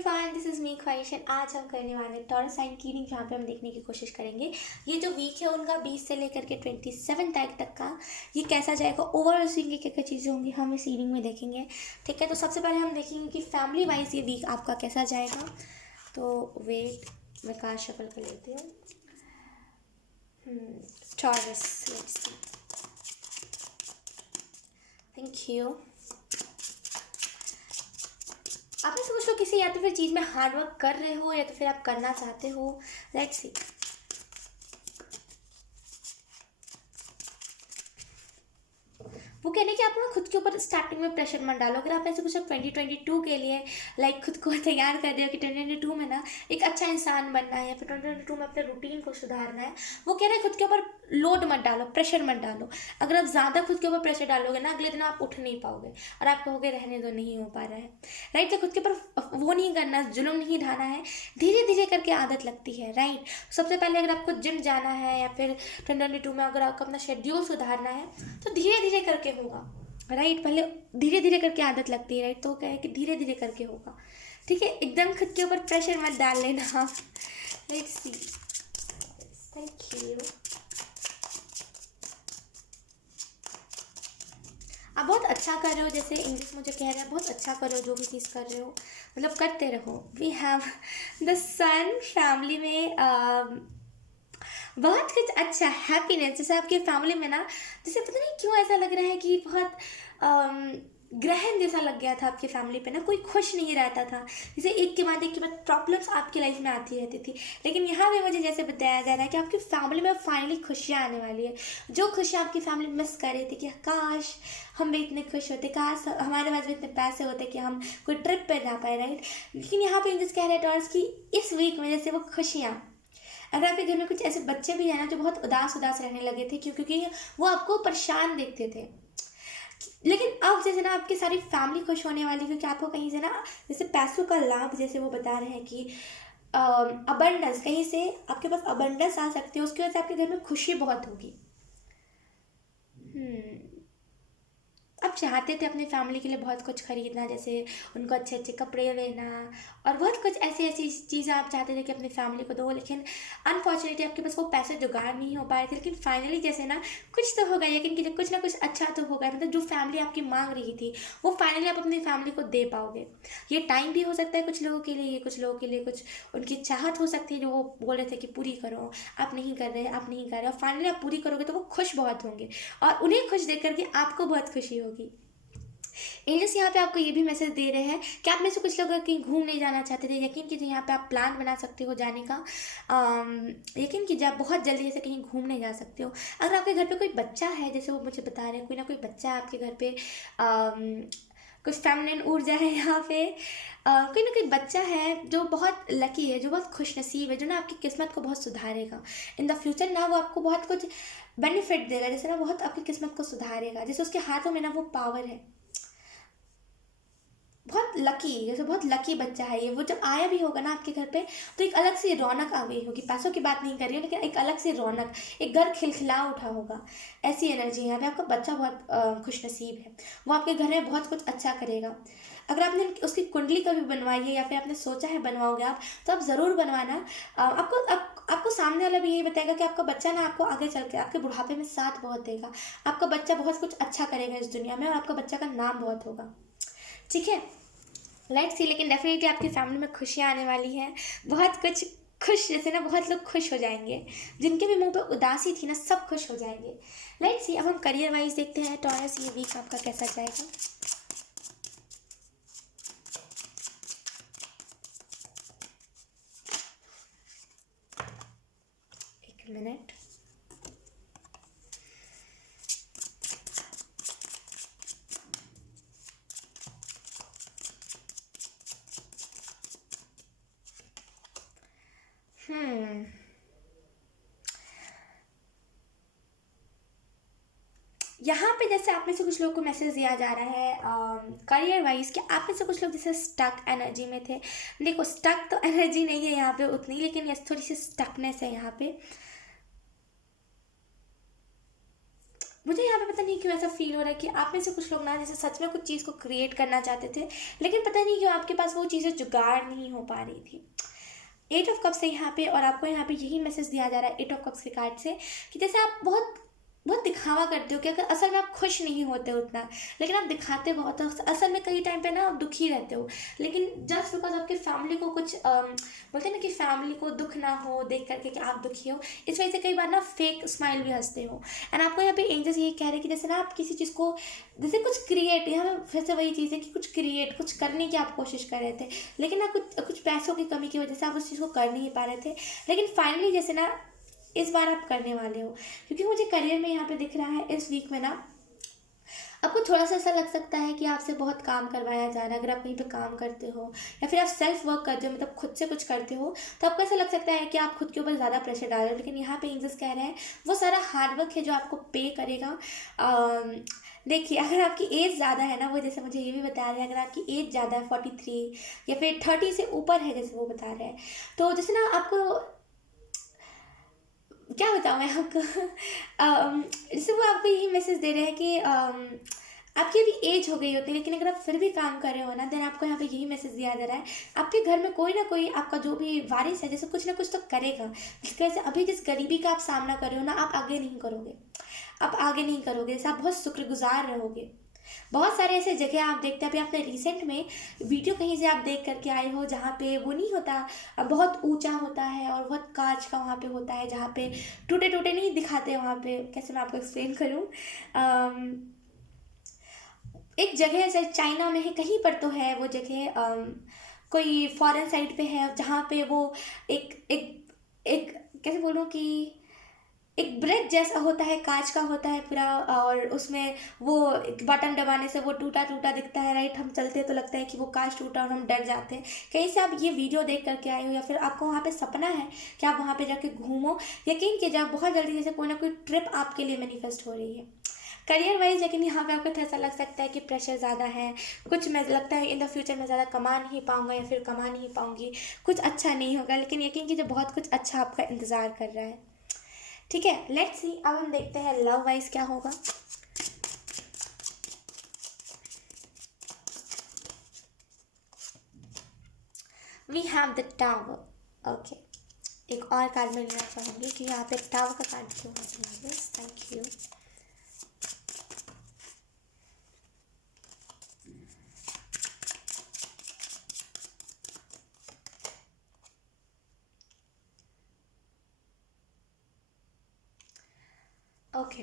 Everyone, this is me ख्वाहिशन। आज हम करने वाले हैं टॉरस साइन की रीडिंग, जहाँ पे हम देखने की कोशिश करेंगे ये जो वीक है उनका 20 से लेकर के 27 तारीख तक का ये कैसा जाएगा। ओवरऑल सीन की क्या क्या चीज़ें होंगी हम इस रीडिंग में देखेंगे। ठीक है, तो सबसे पहले हम देखेंगे कि फैमिली वाइज ये वीक आपका कैसा जाएगा। तो वेट, मैं कार्ड शफल कर लेती हूँ। Taurus, let's see. Thank you. आप में से कुछ लोग किसी या तो फिर चीज़ में हार्ड वर्क कर रहे हो या तो फिर आप करना चाहते हो। Let's see. वो कहने कि आप ना खुद के ऊपर स्टार्टिंग में प्रेशर मत डालो। अगर आप ऐसे कुछ 2022 के लिए खुद को तैयार कर रहे हो कि 2022 में ना एक अच्छा इंसान बनना है या फिर 2022 में अपने रूटीन को सुधारना है, वो कह रहे हैं खुद के ऊपर लोड मत डालो, प्रेशर मत डालो। अगर आप ज़्यादा खुद के ऊपर प्रेशर डालोगे ना, अगले दिन आप उठ नहीं पाओगे और आप कहोगे रहने दो, नहीं हो पा रहा है। राइट, तो खुद के ऊपर वो नहीं करना, जुल्म नहीं ढाना है। धीरे धीरे करके आदत लगती है। राइट, सबसे पहले अगर आपको जिम जाना है या फिर 2022 में अगर आपको अपना शेड्यूल सुधारना है तो धीरे धीरे करके होगा। राइट, पहले धीरे धीरे करके आदत लगती है। राइट, तो क्या है कि धीरे धीरे करके होगा। ठीक है, एकदम खुद के ऊपर प्रेशर मत डाल लेना। Let's see. Thank you. आप बहुत अच्छा कर रहे हो, जैसे इंग्लिश मुझे कह रहा है, बहुत अच्छा कर रहे हो जो भी चीज़ कर रहे हो, मतलब करते रहो। We have the sun family में बहुत कुछ अच्छा हैप्पीनेस, जैसे आपके फैमिली में ना, जैसे पता नहीं क्यों ऐसा लग रहा है कि बहुत ग्रहण जैसा लग गया था आपकी फैमिली पे ना। कोई खुश नहीं रहता था, जैसे एक के बाद प्रॉब्लम्स आपकी लाइफ में आती रहती थी। लेकिन यहाँ पे मुझे जैसे बताया जा रहा है कि आपकी फैमिली में फाइनली खुशियाँ आने वाली है। जो खुशियाँ आपकी फैमिली मिस कर रही थी कि काश हम भी इतने खुश होते, काश हमारे पास भी इतने पैसे होते कि हम कोई ट्रिप पर जा पाए। राइट, लेकिन यहाँ पे इंग्लिश कह रहे हैं टॉर्स की इस वीक में जैसे वो खुशियाँ, अगर आपके घर में कुछ ऐसे बच्चे भी हैं ना जो बहुत उदास उदास रहने लगे थे क्योंकि वो आपको परेशान देखते थे, लेकिन अब जैसे ना आपकी सारी फैमिली खुश होने वाली, क्योंकि आपको कहीं से ना जैसे पैसों का लाभ, जैसे वो बता रहे हैं कि अबंडेंस, कहीं से आपके पास अबंडेंस आ सकती है, उसकी वजह से आपके घर में खुशी बहुत होगी। आप चाहते थे अपनी फैमिली के लिए बहुत कुछ खरीदना, जैसे उनको अच्छे अच्छे कपड़े लेना और बहुत कुछ ऐसी ऐसी चीज़ें आप चाहते थे कि अपनी फैमिली को दो, लेकिन अनफॉर्चुनेटली आपके पास वो पैसे जुगाड़ नहीं हो पाए थे। लेकिन फाइनली जैसे ना कुछ तो होगा, लेकिन कि कुछ ना कुछ अच्छा तो होगा, मतलब जो फैमिली आपकी मांग रही थी वो फाइनली आप अपनी फैमिली को दे पाओगे। ये टाइम भी हो सकता है कुछ लोगों के लिए, ये कुछ लोगों के लिए कुछ उनकी चाहत हो सकती है जो वो बोल रहे थे कि पूरी करो, आप नहीं कर रहे, आप नहीं कर रहे, और फाइनली आप पूरी करोगे तो वो खुश बहुत होंगे और उन्हें खुश देख करके आपको बहुत खुशी होगी। एंजल्स यहाँ पे आपको ये भी मैसेज दे रहे हैं कि आप में से कुछ लोग कहीं घूमने जाना चाहते थे, यकीन कीजिए यहाँ पे आप प्लान बना सकते हो जाने का। यकीन कीजिए आप बहुत जल्दी से कहीं घूमने जा सकते हो। अगर आपके घर पे कोई बच्चा है, जैसे वो मुझे बता रहे हैं कोई ना कोई बच्चा है आपके घर पे, कुछ फेमिनिन ऊर्जा है यहाँ पे। कोई ना कोई बच्चा है जो बहुत लकी है, जो बहुत खुशनसीब है, जो ना आपकी किस्मत को बहुत सुधारेगा इन द फ्यूचर ना। वो आपको बहुत कुछ बेनिफिट देगा, जैसे ना बहुत आपकी किस्मत को सुधारेगा, जैसे उसके हाथों में ना वो पावर है। बहुत लकी, जैसे बहुत लकी बच्चा है ये। वो जब आया भी होगा ना आपके घर पे तो एक अलग सी रौनक आ गई होगी। पैसों की बात नहीं कर रही हूँ, लेकिन एक अलग सी रौनक, एक घर खिलखिला उठा होगा। ऐसी एनर्जी है यहाँ पे। आपका बच्चा बहुत खुशनसीब है, वो आपके घर में बहुत कुछ अच्छा करेगा। अगर आपने उसकी कुंडली कभी बनवाई है या फिर आपने सोचा है बनवाओगे आप, तो आप ज़रूर बनवाना। आपको सामने वाला भी यही बताएगा कि आपका बच्चा ना आपको आगे चल के आपके बुढ़ापे में साथ बहुत देगा। आपका बच्चा बहुत कुछ अच्छा करेगा इस दुनिया में और आपका बच्चा का नाम बहुत होगा। ठीक है, लेट्स सी। लेकिन डेफिनेटली आपकी फैमिली में खुशियाँ आने वाली हैं, बहुत कुछ खुश, जैसे ना बहुत लोग खुश हो जाएंगे, जिनके भी मुंह पे उदासी थी ना सब खुश हो जाएंगे। Let's see. अब हम करियर वाइज देखते हैं टॉरस ये वीक आपका कैसा जाएगा। एक मिनट। हम्म यहाँ पे जैसे आप में से कुछ लोगों को मैसेज दिया जा रहा है करियर वाइज कि आप में से कुछ लोग जैसे स्टक एनर्जी में थे। देखो, स्टक तो एनर्जी नहीं है यहाँ पे उतनी, लेकिन यस थोड़ी सी स्टकनेस है यहाँ पे। मुझे यहाँ पे पता नहीं क्यों ऐसा फील हो रहा है कि आप में से कुछ लोग ना जैसे सच में कुछ चीज़ को क्रिएट करना चाहते थे, लेकिन पता नहीं क्यों आपके पास वो चीज़ें जुगाड़ नहीं हो पा रही थी। एट ऑफ कप्स है यहाँ पे, और आपको यहाँ पे यही मैसेज दिया जा रहा है एट ऑफ कप्स के कार्ड से कि जैसे आप बहुत बहुत दिखावा करते हो कि अगर असल में आप खुश नहीं होते उतना, लेकिन आप दिखाते बहुत हो, असल में कई टाइम पे ना आप दुखी रहते हो, लेकिन जस्ट बिकॉज आपके फैमिली को कुछ बोलते हैं ना कि फैमिली को दुख ना हो देख करके कि आप दुखी हो, इस वजह से कई बार ना फेक स्माइल भी हंसते हो। एंड आपको यहाँ पे एंजल्स ये कह रहे हैं कि जैसे ना आप किसी चीज़ को जैसे कुछ क्रिएट, यहाँ पे फिर से वही चीज़ है कि कुछ क्रिएट कुछ करने की आप कोशिश कर रहे थे, लेकिन ना कुछ कुछ पैसों की कमी की वजह से आप उस चीज़ को कर नहीं पा रहे थे, लेकिन फाइनली जैसे ना इस बार आप करने वाले हो। क्योंकि मुझे करियर में यहाँ पे दिख रहा है इस वीक में ना आपको थोड़ा सा ऐसा लग सकता है कि आपसे बहुत काम करवाया जा रहा है। अगर आप कहीं पे काम करते हो या फिर आप सेल्फ वर्क करते हो, मतलब खुद से कुछ करते हो, तो आपको ऐसा लग सकता है कि आप खुद के ऊपर ज़्यादा प्रेशर डाल रहे हो, लेकिन यहाँ पे एंजल्स कह रहे हैं वो सारा हार्डवर्क है जो आपको पे करेगा। देखिए, अगर आपकी एज ज़्यादा है ना, वो जैसे मुझे ये भी बता रहे हैं, अगर आपकी एज ज़्यादा है 43 या फिर 30 से ऊपर है जैसे वो बता रहे हैं, तो जैसे ना आपको क्या बताऊँ मैं आपको जैसे वो आपको यही मैसेज दे रहे हैं कि आपकी अभी एज हो गई होती है, लेकिन अगर आप फिर भी काम कर रहे हो ना, देन आपको यहाँ पे यही मैसेज दिया जा रहा है आपके घर में कोई ना कोई आपका जो भी वारिस है जैसे कुछ ना कुछ तो करेगा, जिसकी वजह से अभी जिस गरीबी का आप सामना कर रहे हो ना, आप आगे नहीं करोगे। आप आगे नहीं करोगे, जैसे आप बहुत शुक्रगुजार रहोगे। बहुत सारे ऐसे जगह आप देखते हैं, अभी आपने रिसेंट में वीडियो कहीं से आप देख करके आए हो जहाँ पे वो नहीं होता, बहुत ऊंचा होता है और बहुत कांच का वहाँ पे होता है, जहाँ पे टूटे टूटे नहीं दिखाते, वहाँ पे कैसे मैं आपको एक्सप्लेन करूँ। एक जगह है शायद चाइना में है, कहीं पर तो है वो जगह, कोई फॉरेन साइड पे है जहाँ पे वो एक एक एक कैसे बोलूँ कि एक ब्रेक जैसा होता है, कांच का होता है पूरा, और उसमें वो एक बटन दबाने से वो टूटा टूटा दिखता है, राइट। हम चलते हैं तो लगता है कि वो कांच टूटा और हम डर जाते हैं। कहीं से आप ये वीडियो देख करके आए हो या फिर आपको वहाँ पे सपना है कि आप वहाँ पे जाके घूमो, यकीन कीजिए आप बहुत जल्दी जैसे कोई ना कोई ट्रिप आपके लिए मैनिफेस्ट हो रही है। करियर वाइज लेकिन यहाँ पे आपको ऐसा लग सकता है कि प्रेशर ज़्यादा है, कुछ मैं लगता है इन द फ्यूचर में ज़्यादा कमा नहीं पाऊंगा या फिर कमा नहीं पाऊंगी, कुछ अच्छा नहीं होगा, लेकिन यकीन कीजिए बहुत कुछ अच्छा आपका इंतज़ार कर रहा है। ठीक है, लेट्स सी, अब हम देखते हैं लव वाइज क्या होगा। We have the tower. Okay, एक और कार्ड मैं लेना चाहूँगी कि यहाँ पे टावर का कार्ड क्यों है। Thank you. Okay,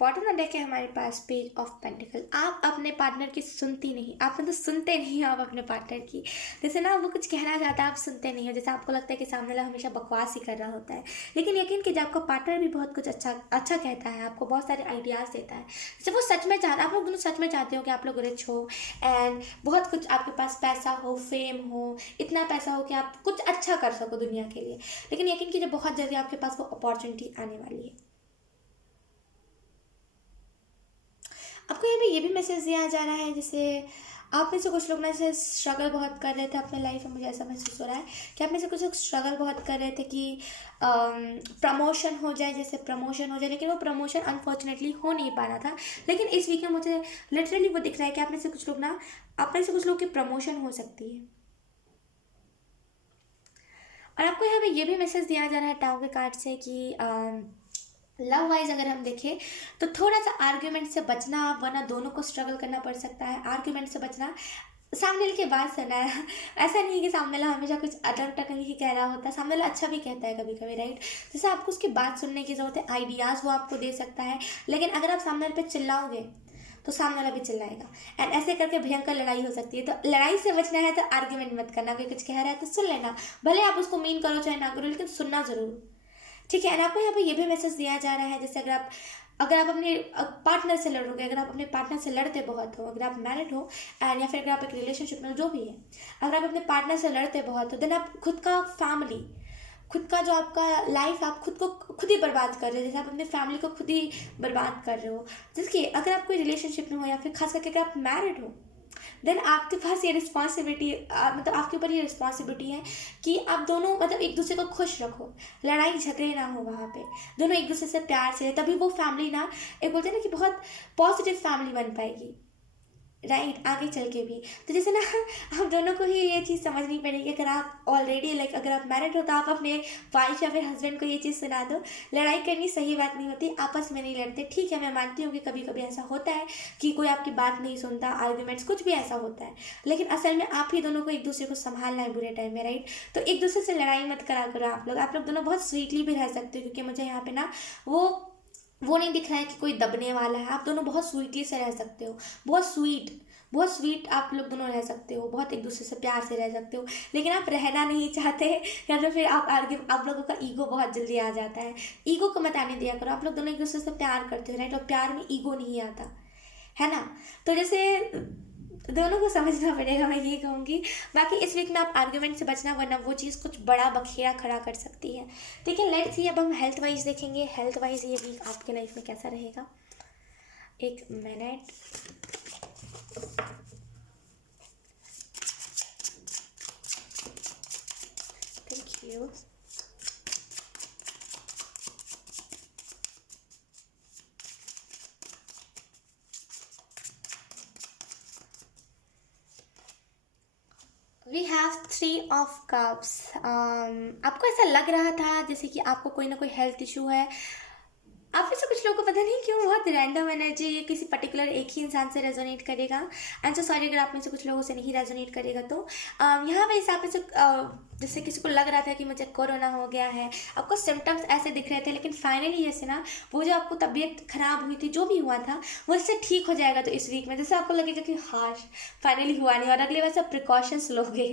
bottom of deck है हमारे पास पेज ऑफ पेंटिकल। आप अपने पार्टनर की सुनती नहीं, आप मतलब सुनते नहीं हो आप अपने पार्टनर की। जैसे ना वो कुछ कहना चाहता है, आप सुनते नहीं हो, जैसे आपको लगता है कि सामने वाला हमेशा बकवास ही कर रहा होता है, लेकिन यकीन कीजिए आपका पार्टनर भी बहुत कुछ अच्छा अच्छा कहता है, आपको बहुत सारे आइडियाज़ देता है। जैसे वो सच में चाहता, आप लोग दोनों सच में चाहते हो कि आप लोग रिच हो एंड बहुत कुछ आपके पास पैसा हो, फेम हो, इतना पैसा हो कि आप कुछ अच्छा कर सको दुनिया के लिए, लेकिन यकीन कीजिए बहुत जल्दी आपके पास वो अपॉर्चुनिटी आने वाली है। आपको यहाँ पे ये भी मैसेज दिया जा रहा है, जैसे आप में से कुछ लोग ना जैसे स्ट्रगल बहुत कर रहे थे अपने लाइफ में, मुझे ऐसा महसूस हो रहा है कि आप में से कुछ लोग स्ट्रगल बहुत कर रहे थे कि प्रमोशन हो जाए, जैसे प्रमोशन हो जाए, लेकिन वो प्रमोशन अनफॉर्चुनेटली हो नहीं पा रहा था। लेकिन इस वीक में मुझे लिटरली वो दिख रहा है कि आप में से कुछ लोग ना, आप में से कुछ लोग की प्रमोशन हो सकती है। और आपको यहाँ पे ये भी मैसेज दिया जा रहा है टाउ के कार्ड से कि लव वाइज अगर हम देखें तो थोड़ा सा आर्ग्यूमेंट से बचना, वरना दोनों को स्ट्रगल करना पड़ सकता है। आर्ग्यूमेंट से बचना, सामने वाले की बात सुनना है। ऐसा नहीं है कि सामने वाला हमेशा कुछ अटक टकंगी ही कह रहा होता है, सामने वाला अच्छा भी कहता है कभी कभी, राइट। जैसे आपको उसकी बात सुनने की ज़रूरत है, आइडियाज़ वो आपको दे सकता है, लेकिन अगर आप सामने वाले पे चिल्लाओगे तो सामने वाला भी चिल्लाएगा एंड ऐसे करके भयंकर लड़ाई हो सकती है। तो लड़ाई से बचना है तो आर्ग्यूमेंट मत करना, कोई कुछ कह रहा है तो सुन लेना, भले आप उसको मीन करो चाहे ना करो, लेकिन सुनना ज़रूर। ठीक है, एंड आपको यहाँ पे ये भी मैसेज दिया जा रहा है, जैसे अगर आप अपने पार्टनर से लड़ोगे, अगर आप अपने पार्टनर से लड़ते बहुत हो, अगर आप मैरिड हो एंड या फिर अगर आप एक रिलेशनशिप में हो, जो भी है, अगर आप अपने पार्टनर से लड़ते बहुत हो, देन आप खुद का फैमिली, खुद का जो आपका लाइफ, आप खुद को खुद ही बर्बाद कर रहे हो, जैसे आप अपने फैमिली को खुद ही बर्बाद कर रहे हो। जैसे कि अगर आप कोई रिलेशनशिप में हो या फिर खास करके अगर आप मैरिड हो, देन आपके पास ये रिस्पॉन्सिबिलिटी, मतलब आपके ऊपर ये रिस्पॉन्सिबिलिटी है कि आप दोनों मतलब एक दूसरे को खुश रखो, लड़ाई झगड़े ना हो वहाँ पे, दोनों एक दूसरे से प्यार से, तभी वो फैमिली ना, एक बोलते हैं ना कि बहुत पॉजिटिव फैमिली बन पाएगी, राइट, आगे चल के भी। तो जैसे ना हम दोनों को ही ये चीज़ समझनी पड़ेगी। अगर आप ऑलरेडी लाइक अगर आप मैरिड हो तो आप अपने वाइफ या फिर हस्बैंड को ये चीज़ सुना दो, लड़ाई करनी सही बात नहीं होती, आपस में नहीं लड़ते। ठीक है, मैं मानती हूँ कि कभी कभी ऐसा होता है कि कोई आपकी बात नहीं सुनता, आर्ग्यूमेंट्स कुछ भी ऐसा होता है, लेकिन असल में आप ही दोनों को एक दूसरे को संभालना है बुरे टाइम में, राइट। तो एक दूसरे से लड़ाई मत करा करो आप लोग दोनों बहुत स्वीटली भी रह सकते हो, क्योंकि मुझे यहाँ पे ना वो नहीं दिख रहा है कि कोई दबने वाला है। आप दोनों बहुत स्वीटली से रह सकते हो, बहुत स्वीट आप लोग दोनों रह सकते हो, बहुत एक दूसरे से प्यार से रह सकते हो। लेकिन आप रहना नहीं चाहते या तो फिर आप लोगों का ईगो बहुत जल्दी आ जाता है। ईगो को मत आने दिया करो, आप लोग दोनों एक दूसरे से प्यार करते हो, राइट, और प्यार में ईगो नहीं आता है ना। तो जैसे दोनों को समझना पड़ेगा, मैं ये कहूँगी। बाकी इस वीक में आप आर्ग्यूमेंट से बचना, वरना वो चीज़ कुछ बड़ा बखेड़ा खड़ा कर सकती है। ठीक है, लेट्स सी, अब हम हेल्थ वाइज देखेंगे, हेल्थ वाइज ये वीक आपके लाइफ में कैसा रहेगा। एक minute, thank you. We have 3 of cups. आपको ऐसा लग रहा था जैसे कि आपको कोई ना कोई हेल्थ इशू है। आप में से कुछ लोगों को पता नहीं क्यों बहुत रैंडम एनर्जी ये किसी पर्टिकुलर एक ही इंसान से रेजोनेट करेगा। आई एम सो सॉरी अगर आप में से कुछ लोगों से नहीं रेजोनेट करेगा तो। यहाँ पे आप में से जैसे किसी को लग रहा था कि मुझे कोरोना हो गया है, आपको सिम्टम्स ऐसे दिख रहे थे, लेकिन फाइनली जैसे ना वो जो आपको तबीयत खराब हुई थी, जो भी हुआ था वो इससे ठीक हो जाएगा। तो इस वीक में जैसे आपको लगेगा कि हाँ फाइनली हुआ नहीं, और अगले बार सब प्रिकॉशंस लोगे।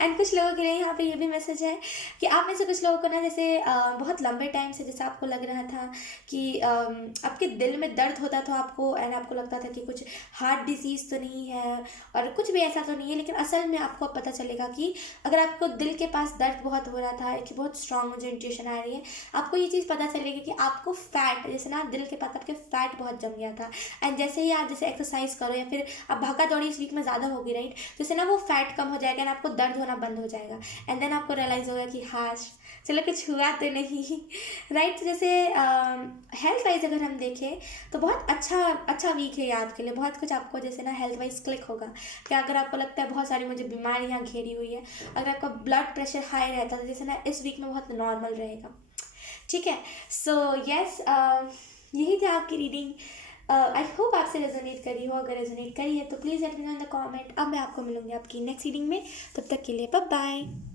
एंड कुछ लोगों के लिए यहाँ पे ये भी मैसेज है कि आप में से कुछ लोगों को ना जैसे बहुत लंबे टाइम से जैसे आपको लग रहा था कि आपके दिल में दर्द होता था आपको, एंड आपको लगता था कि कुछ हार्ट डिजीज़ तो नहीं है और कुछ भी ऐसा तो नहीं है, लेकिन असल में आपको अब पता चलेगा कि अगर आपको दिल के पास दर्द बहुत हो रहा था कि बहुत स्ट्रांग मुझे इंट्यूशन आ रही है, आपको ये चीज़ पता चलेगी कि आपको फैट, जैसे ना दिल के पास आपके फैट बहुत जम गया था। एंड जैसे ही आप जैसे एक्सरसाइज करो या फिर आप भागा दौड़ी इस वीक में ज़्यादा होगी, राइट, जैसे ना वो फैट कम हो जाएगा एंड आपको दर्द होना बंद हो जाएगा। एंड देन आपको रियलाइज़ होगा कि हाँ चलो कुछ हुआ तो नहीं, राइट। तो जैसे हेल्थ वाइज अगर हम देखें तो बहुत अच्छा वीक है ये आपके लिए। बहुत कुछ आपको जैसे ना हेल्थ वाइज क्लिक होगा कि अगर आपको लगता है बहुत सारी मुझे बीमारियाँ घेरी हुई है, अगर आपका ब्लड प्रेशर हाई रहता है तो जैसे ना इस वीक में बहुत नॉर्मल रहेगा। ठीक है, सो यस, यही थी आपकी रीडिंग। आई होप आपसे रेजोनेट करी हो। अगर रेजोनेट करी है तो please let me know in the comment. अब मैं आपको मिलूंगी आपकी नेक्स्ट रीडिंग में, तब तक के लिए बाय बाय।